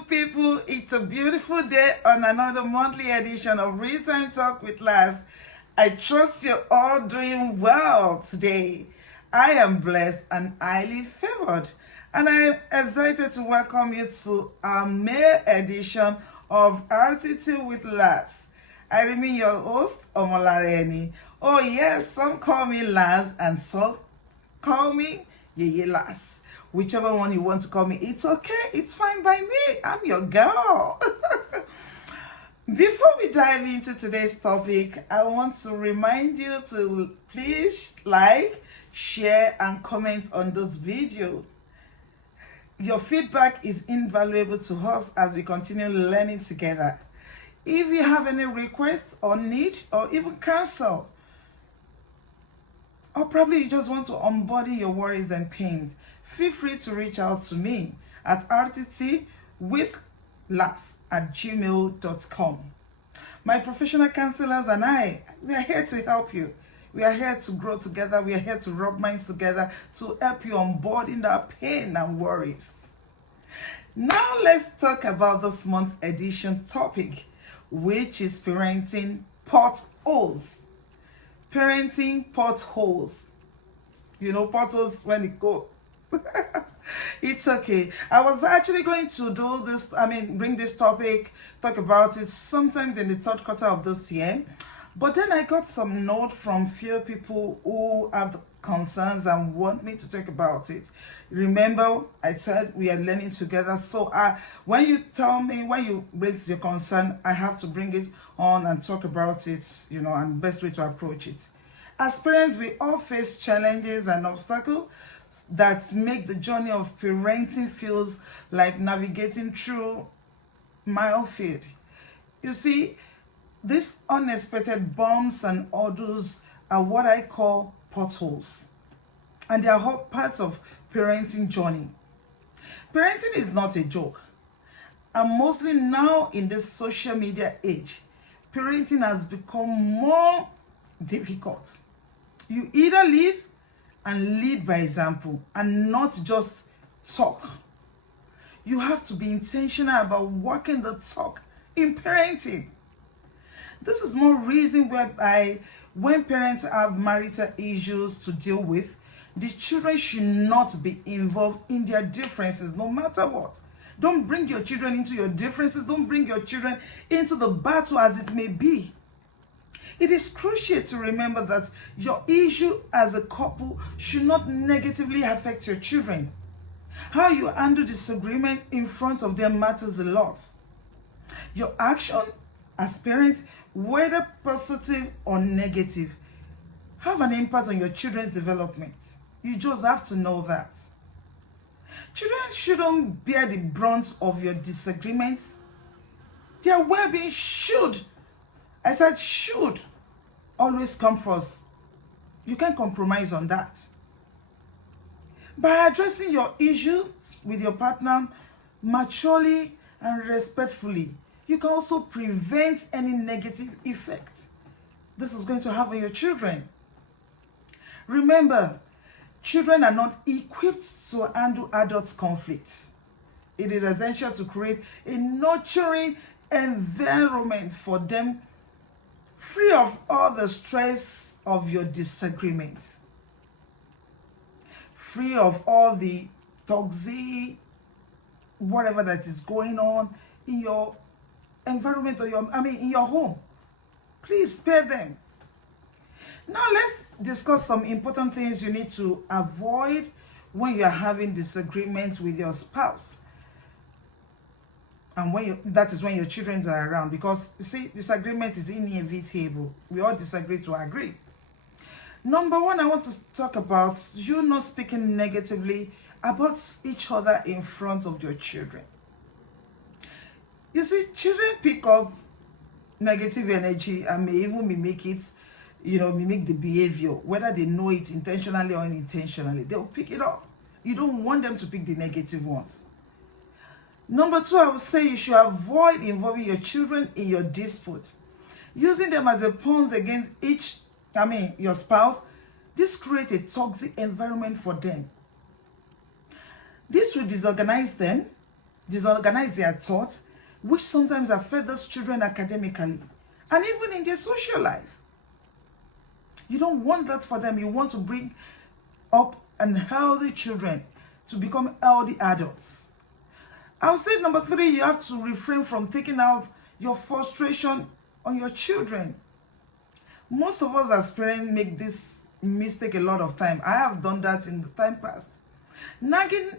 people, it's a beautiful day on another monthly edition of Real Time Talk with Laz. I trust you're all doing well today. I am blessed and highly favored, and I am excited to welcome you to our May edition of RTT with Laz. I remain your host, Omolareni. Oh yes, some call me Laz and some call me Yeye Laz. Whichever one you want to call me, it's okay. It's fine by me. I'm your girl. Before we dive into today's topic, I want to remind you to please like, share, and comment on this video. Your feedback is invaluable to us as we continue learning together. If you have any requests or need or even counsel, or probably you just want to embody your worries and pains, feel free to reach out to me at rttwithlaz@gmail.com. My professional counselors and we are here to help you. We are here to grow together. We are here to rub minds together to help you onboarding that pain and worries. Now let's talk about this month's edition topic, which is parenting potholes. Parenting potholes. You know, potholes when it go. It's okay. I was actually going to do this, bring this topic, talk about it sometimes in the third quarter of this year. But then I got some note from few people who have concerns and want me to talk about it. Remember, I said we are learning together. So when you tell me, when you raise your concern, I have to bring it on and talk about it, and best way to approach it. As parents, we all face challenges and obstacles that make the journey of parenting feels like navigating through minefield. You see, these unexpected bumps and hurdles are what I call potholes, and they are all parts of parenting journey. Parenting is not a joke, and mostly now in this social media age, parenting has become more difficult. You either live and lead by example and not just talk. You have to be intentional about walking the talk in parenting. This is more reason whereby when parents have marital issues to deal with, the children should not be involved in their differences no matter what. Don't bring your children into your differences. Don't bring your children into the battle as it may be. It is crucial to remember that your issue as a couple should not negatively affect your children. How you handle disagreement in front of them matters a lot. Your action as parents, whether positive or negative, have an impact on your children's development. You just have to know that. Children shouldn't bear the brunt of your disagreements. Their well-being should, I said should, always come first. You can't compromise on that. By addressing your issues with your partner maturely and respectfully, you can also prevent any negative effect this is going to have on your children. Remember, children are not equipped to handle adult conflicts. It is essential to create a nurturing environment for them, free of all the stress of your disagreements, free of all the toxic whatever that is going on in your environment or in your home. Please spare them. Now let's discuss some important things you need to avoid when you are having disagreements with your spouse, and that is when your children are around, because you see, disagreement is inevitable. We all disagree to agree. Number one, I want to talk about you not speaking negatively about each other in front of your children. You see, children pick up negative energy and may even mimic it, mimic the behavior, whether they know it intentionally or unintentionally. They'll pick it up. You don't want them to pick the negative ones. Number two, I would say you should avoid involving your children in your dispute. Using them as a pawn against your spouse, this creates a toxic environment for them. This will disorganize them disorganize their thoughts, which sometimes affect those children academically and even in their social life. You don't want that for them. You want to bring up healthy children to become healthy adults. I would say number 3, you have to refrain from taking out your frustration on your children. Most of us as parents make this mistake a lot of time. I have done that in the time past. Nagging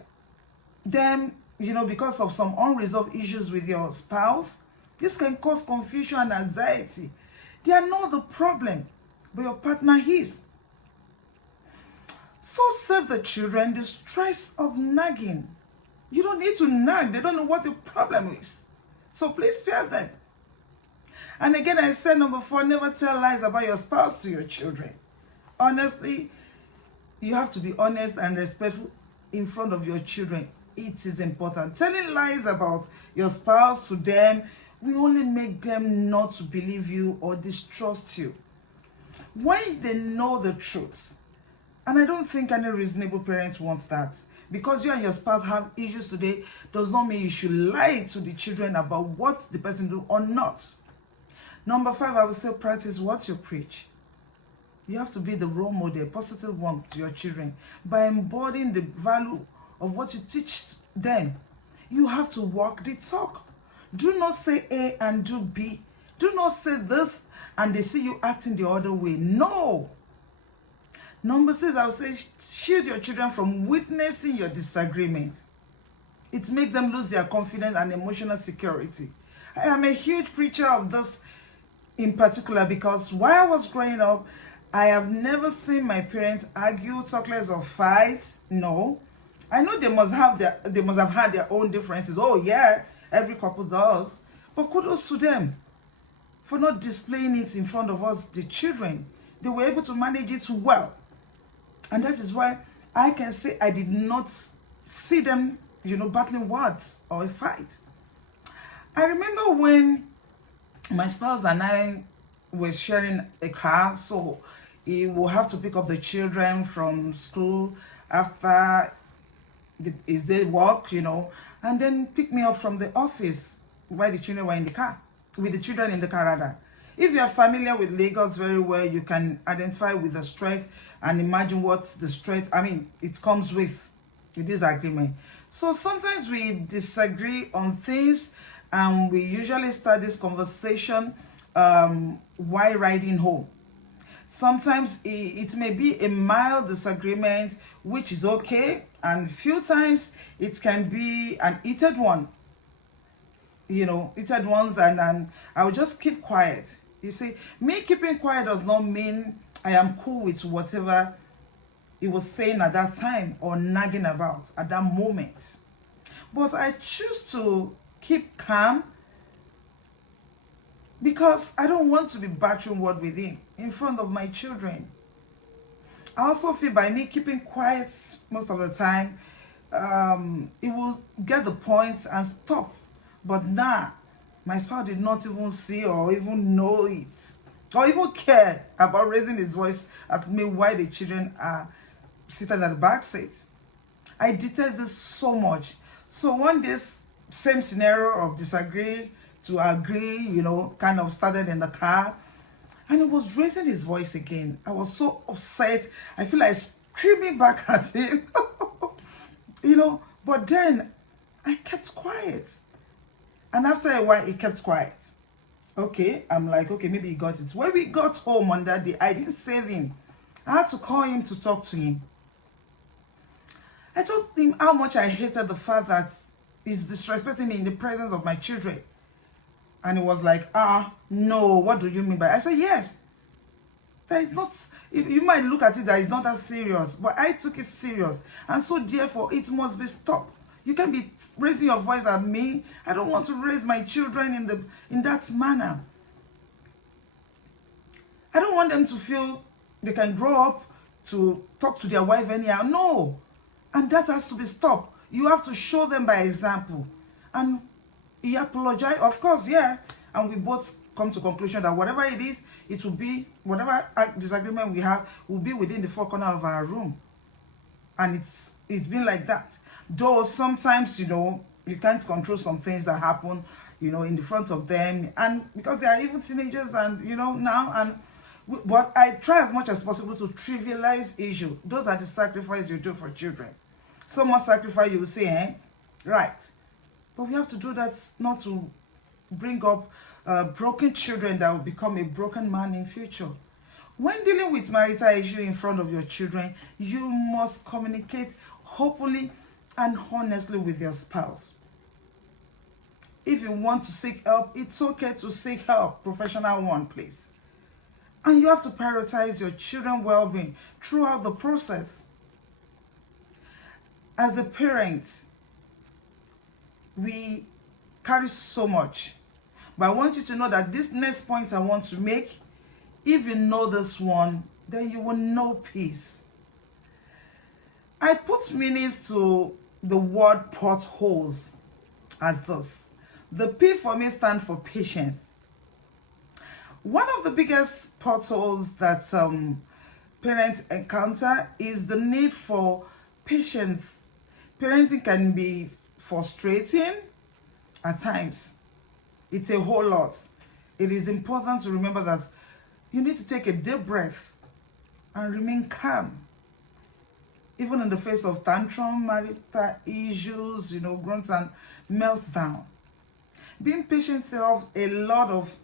them, because of some unresolved issues with your spouse, this can cause confusion and anxiety. They are not the problem, but your partner is. So save the children the stress of nagging. You don't need to nag. They don't know what the problem is. So please spare them. And again, I said number 4, never tell lies about your spouse to your children. Honestly, you have to be honest and respectful in front of your children. It is important. Telling lies about your spouse to them will only make them not to believe you or distrust you. When they know the truth, and I don't think any reasonable parent wants that, because you and your spouse have issues today does not mean you should lie to the children about what the person do or not. Number 5, I will say practice what you preach. You have to be the role model, positive one to your children by embodying the value of what you teach them. You have to walk the talk. Do not say A and do B. Do not say this and they see you acting the other way. No. Number 6, I would say shield your children from witnessing your disagreement. It makes them lose their confidence and emotional security. I am a huge preacher of this in particular because while I was growing up, I have never seen my parents argue, talk less or fight. No. I know they must have had their own differences. Oh yeah, every couple does. But kudos to them for not displaying it in front of us, the children. They were able to manage it well. And that is why I can say I did not see them, battling words or a fight. I remember when my spouse and I were sharing a car, so he will have to pick up the children from school after his day work, and then pick me up from the office while the children were in the car, with the children in the car rather. If you are familiar with Lagos very well, you can identify with the stress and imagine what the stress, it comes with this agreement. So sometimes we disagree on things and we usually start this conversation while riding home. Sometimes it may be a mild disagreement, which is okay, and few times it can be an heated one. Heated ones, and I will just keep quiet. You see, me keeping quiet does not mean I am cool with whatever he was saying at that time or nagging about at that moment. But I choose to keep calm because I don't want to be battering word with him in front of my children. I also feel by me keeping quiet most of the time, it will get the point and stop. But nah, my spouse did not even see or even know it or even care about raising his voice at me while the children are seated at the back seat. I detest this so much. So when this same scenario of disagree to agree, kind of started in the car, and he was raising his voice again. I was so upset. I feel like screaming back at him, but then I kept quiet. And after a while, he kept quiet. Okay, I'm like, okay, maybe he got it. When we got home on that day, I didn't save him. I had to call him to talk to him. I told him how much I hated the fact that he's disrespecting me in the presence of my children. And he was like, no, what do you mean by? I said, yes. That is not, you might look at it that it's not that serious, but I took it serious. And so therefore, it must be stopped. You can be raising your voice at me. I don't want to raise my children in that manner. I don't want them to feel they can grow up to talk to their wife anyhow. No. And that has to be stopped. You have to show them by example. And he apologized, of course, yeah. And we both come to conclusion that whatever it is, it will be, whatever disagreement we have, will be within the four corners of our room. And it's been like that. Though sometimes, you can't control some things that happen, in the front of them, and because they are even teenagers, and now, and but I try as much as possible to trivialize issue. Those are the sacrifices you do for children. So much sacrifice, you will say, right, but we have to do that not to bring up broken children that will become a broken man in future. When dealing with marital issue in front of your children, you must communicate openly and honestly with your spouse. If you want to seek help, it's okay to seek help, professional one, please. And you have to prioritize your children's well-being throughout the process. As a parent, we carry so much. But I want you to know that this next point I want to make, if you know this one, then you will know peace. I put meanings to the word potholes as this. The P for me stands for patience. One of the biggest potholes that parents encounter is the need for patience. Parenting can be frustrating at times. It's a whole lot. It is important to remember that you need to take a deep breath and remain calm. Even in the face of tantrum, marital issues, grunts and meltdown. Being patient solves a lot of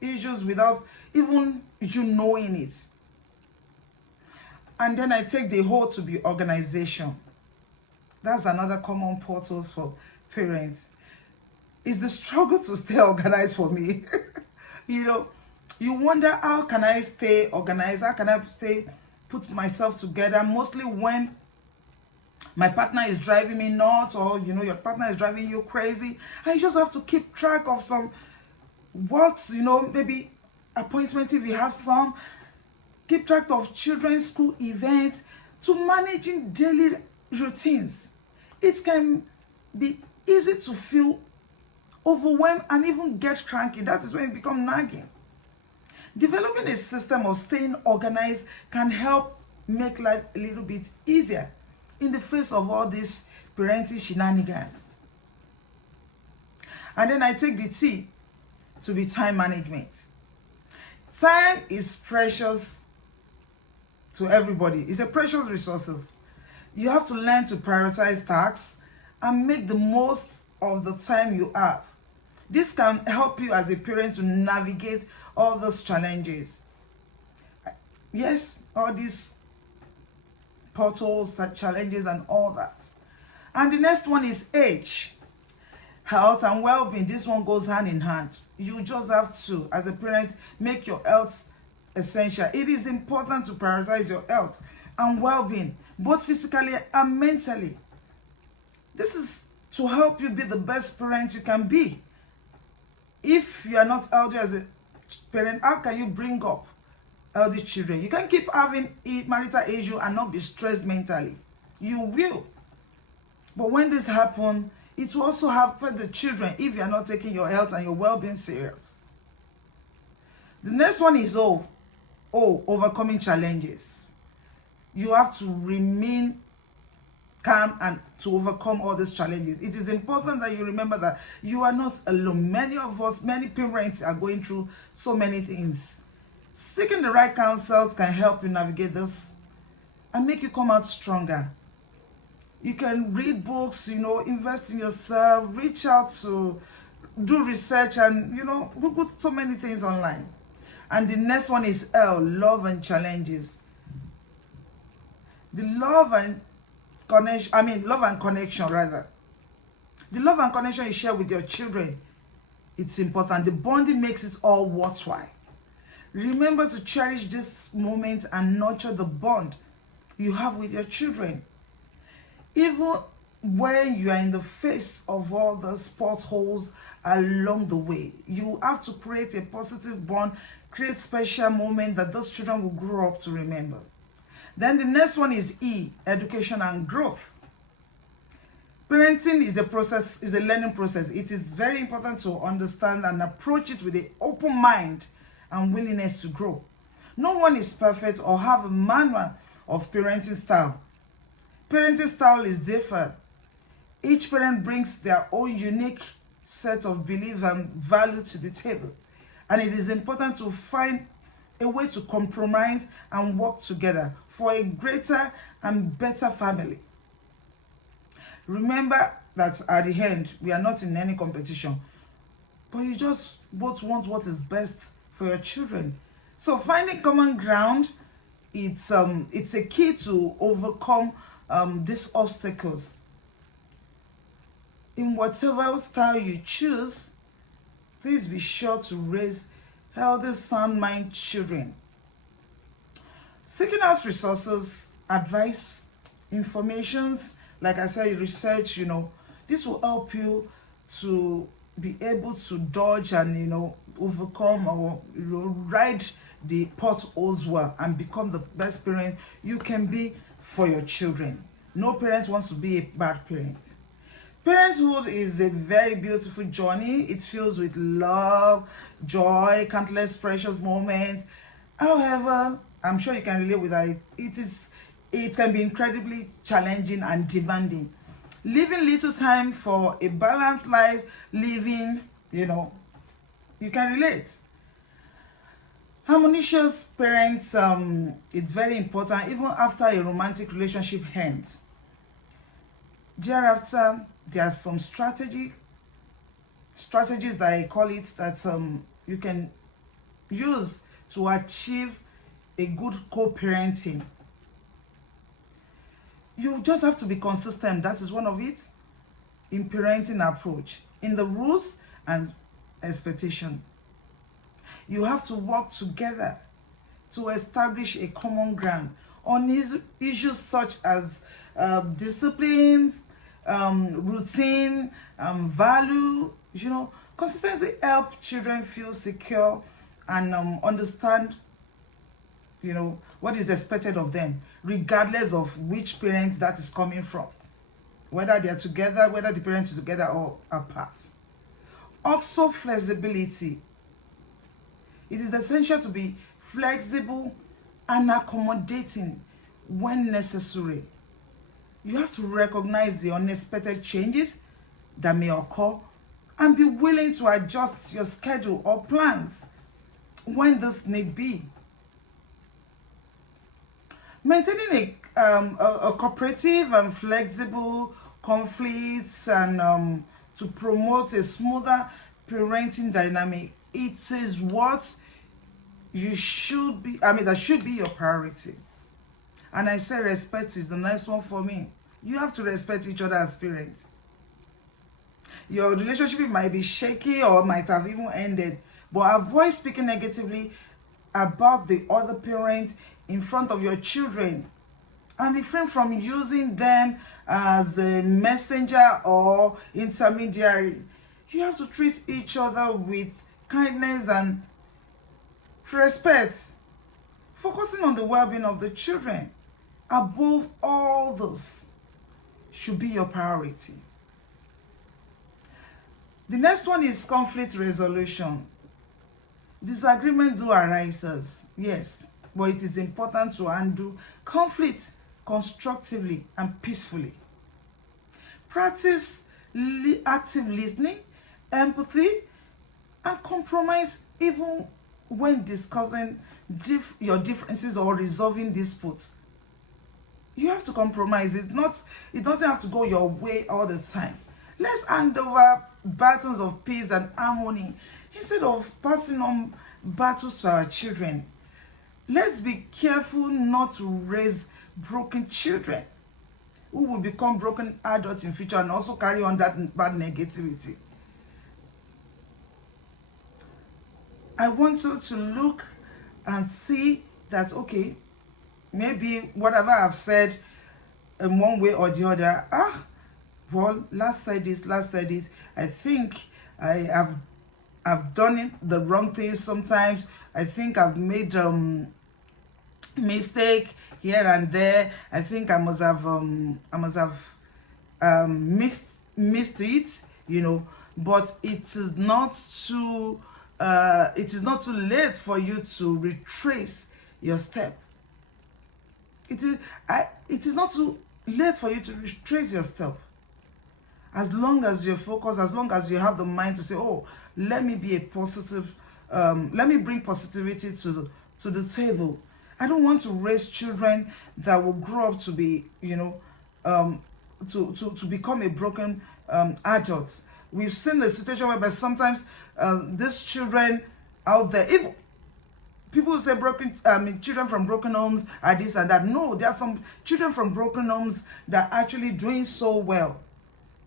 issues without even you knowing it. And then I take the whole to be organization. That's another common portals for parents. It's the struggle to stay organized for me. You wonder, how can I stay organized? How can I put myself together? Mostly when my partner is driving me nuts, or your partner is driving you crazy. I just have to keep track of some works, maybe appointments if you have some. Keep track of children's school events, to managing daily routines. It can be easy to feel overwhelmed and even get cranky. That is when you become nagging. Developing a system of staying organized can help make life a little bit easier in the face of all these parenting shenanigans. And then I take the T to be time management. Time is precious to everybody. It's a precious resource. You have to learn to prioritize tasks and make the most of the time you have. This can help you as a parent to navigate all those challenges. Yes, all these portals, challenges and all that. And the next one is H, health and well-being. This one goes hand in hand. You just have to, as a parent, make your health essential. It is important to prioritize your health and well-being, both physically and mentally. This is to help you be the best parent you can be. If you are not healthy as a parent, how can you bring up healthy children? You can keep having marital issue and not be stressed mentally. You will. But when this happens, it will also affect the children if you are not taking your health and your well-being serious. The next one is overcoming challenges. You have to remain calm and to overcome all these challenges. It is important that you remember that you are not alone. Many of us, many parents are going through so many things. Seeking the right counsel can help you navigate this and make you come out stronger. You can read books, invest in yourself, reach out to do research, and Google so many things online. And the next one is L, love and challenges. The love and connection rather. The love and connection you share with your children, it's important. The bonding makes it all worthwhile. Remember to cherish this moment and nurture the bond you have with your children. Even when you are in the face of all the potholes along the way, you have to create a positive bond, create special moment that those children will grow up to remember. Then the next one is E, education and growth. Parenting is a learning process. It is very important to understand and approach it with an open mind and willingness to grow. No one is perfect or have a manual of parenting style. Parenting style is different. Each parent brings their own unique set of belief and value to the table. And it is important to find a way to compromise and work together for a greater and better family. Remember that at the end, we are not in any competition, but you just both want what is best for your children. So finding common ground, it's a key to overcome these obstacles. In whatever style you choose, please be sure to raise healthy, sound mind children. Seeking out resources, advice, informations, like I said, research, this will help you to be able to dodge and, overcome or, ride the potholes well and become the best parent you can be for your children. No parent wants to be a bad parent. Parenthood is a very beautiful journey. It fills with love, joy, countless precious moments. However, I'm sure you can relate with that. It can be incredibly challenging and demanding. Leaving little time for a balanced life, living, you can relate. Harmonious parents, it's very important even after a romantic relationship ends. Thereafter, there are some strategies that I call it that you can use to achieve a good co-parenting. You just have to be consistent. That is one of it in parenting approach, in the rules and expectation. You have to work together to establish a common ground on issues such as discipline, routine, value. Consistency help children feel secure and understand what is expected of them, regardless of which parent that is coming from, whether they are together, whether the parents are together or apart. Also, flexibility. It is essential to be flexible and accommodating when necessary. You have to recognize the unexpected changes that may occur and be willing to adjust your schedule or plans when this need be. Maintaining a cooperative and flexible conflicts and to promote a smoother parenting dynamic, it is what you should be, that should be your priority. And I say respect is the next one for me. You have to respect each other as parents. Your relationship might be shaky or might have even ended, but avoid speaking negatively about the other parent in front of your children and refrain from using them as a messenger or intermediary. You have to treat each other with kindness and respect, focusing on the well-being of the children above all this should be your priority. The next one is conflict resolution. Disagreement do arise, yes, but it is important to handle conflict constructively and peacefully. Practice active listening, empathy, and compromise even when discussing your differences or resolving disputes. You have to compromise. It doesn't have to go your way all the time. Let's hand over battles of peace and harmony instead of passing on battles to our children. Let's be careful not to raise broken children who will become broken adults in future and also carry on that bad negativity. I want you to look and see that, okay, maybe whatever I've said in one way or the other, last said this, I think I've done it the wrong thing sometimes. I think I've made mistake here and there. I think I must have missed it, but it is not too late for you to retrace your step. It is not too late for you to retrace your step. As long as you're focused, as long as you have the mind to say, oh, let me be a positive, let me bring positivity to the table. I don't want to raise children that will grow up to be, to become a broken adult. We've seen the situation where sometimes these children out there, if people say children from broken homes are this and that. No, there are some children from broken homes that are actually doing so well.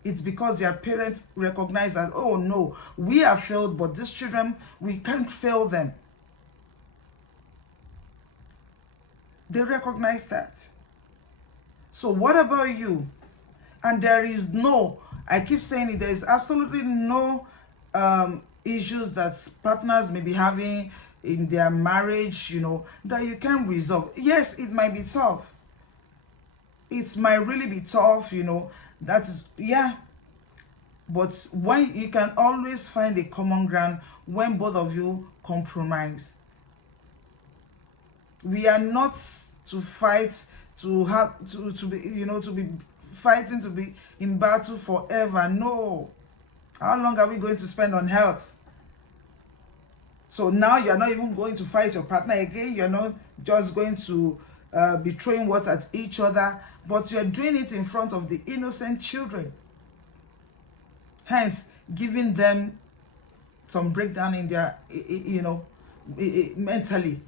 It's because their parents recognize that, oh no, we have failed, but these children, we can't fail them. They recognize that. So what about you? And there is no, I keep saying it, there is absolutely no issues that partners may be having in their marriage, that you can resolve. Yes, it might be tough. It might really be tough, that is, yeah. But when you can always find a common ground when both of you compromise. We are not to fight to have to be to be fighting to be in battle forever. No. How long are we going to spend on health? So now you're not even going to fight your partner again. You're not just going to be throwing water at each other, but you're doing it in front of the innocent children. Hence, giving them some breakdown in their, mentally.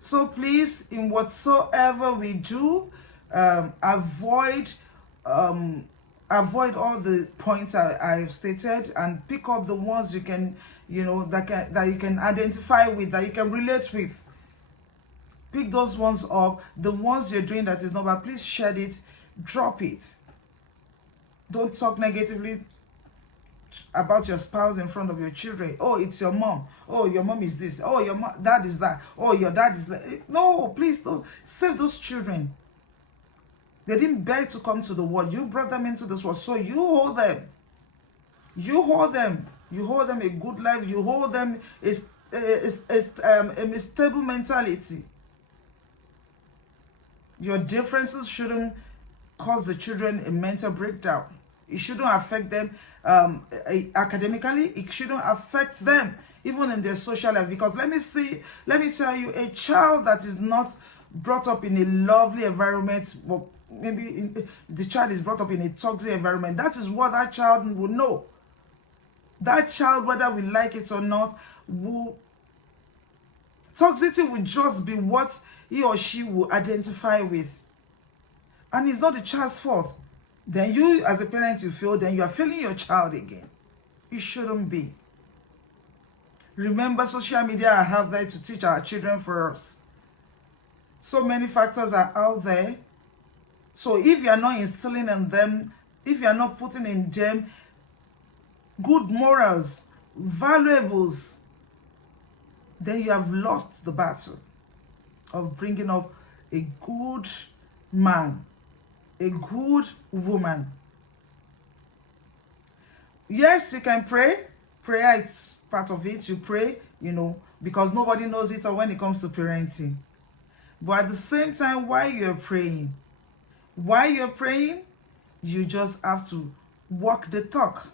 So please, in whatsoever we do, avoid all the points I've stated, and pick up the ones you can, that you can identify with, that you can relate with. Pick those ones up. The ones you're doing that is not bad, please shed it, drop it. Don't talk negatively about your spouse in front of your children. Oh, it's your mom. Oh, your mom is this. Oh, your dad is that. Oh, your dad is like. No, please don't. Save those children. They didn't beg to come to the world. You brought them into this world, so you hold them. You hold them. You hold them a good life. You hold them a stable mentality. Your differences shouldn't cause the children a mental breakdown. It shouldn't affect them academically. It shouldn't affect them even in their social life. Because let me tell you, a child that is not brought up in a lovely environment, well, maybe the child is brought up in a toxic environment, that is what that child will know. That child, whether we like it or not, toxicity will just be what he or she will identify with. And it's not the child's fault. Then you, as a parent, you feel, then you are failing your child again. It shouldn't be. Remember, social media are out there to teach our children for us. So many factors are out there. So if you are not instilling in them, if you are not putting in them good morals, valuables, then you have lost the battle of bringing up a good man, a good woman. Yes, you can pray. Prayer is part of it. You pray, because nobody knows it or when it comes to parenting. But at the same time, while you're praying, you just have to walk the talk.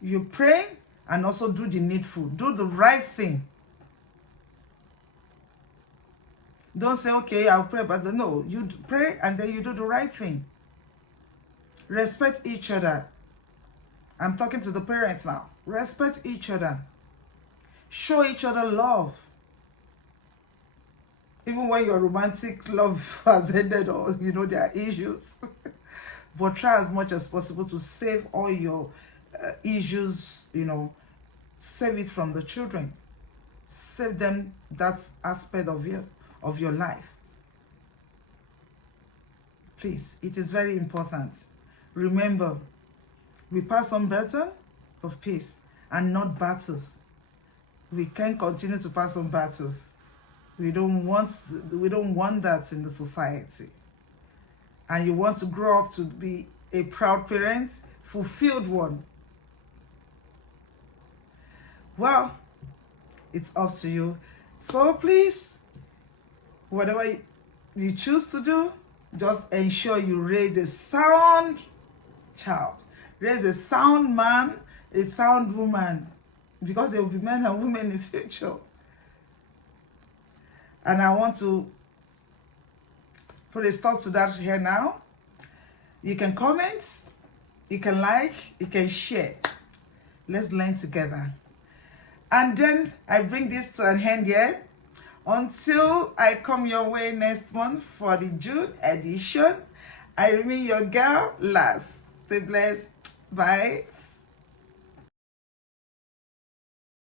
You pray and also do the needful. Do the right thing. Don't say, okay, I'll pray, but no, you pray and then you do the right thing. Respect each other. I'm talking to the parents now. Respect each other. Show each other love. Even when your romantic love has ended or, there are issues. But try as much as possible to save all your issues, save it from the children. Save them that aspect of your life. Please, it is very important. Remember, we pass on battle of peace and not battles. We can't continue to pass on battles. We don't want that in the society. And you want to grow up to be a proud parent, fulfilled one. Well, it's up to you. So please, whatever you choose to do, Just ensure you raise a sound child. Raise a sound man, a sound woman, because there will be men and women in the future. And I want to put a stop to that here now. You can comment, you can like, you can share. Let's learn together. And then I bring this to an end here. Until I come your way next month for the June edition, I remain your girl, Last. Stay blessed. Bye.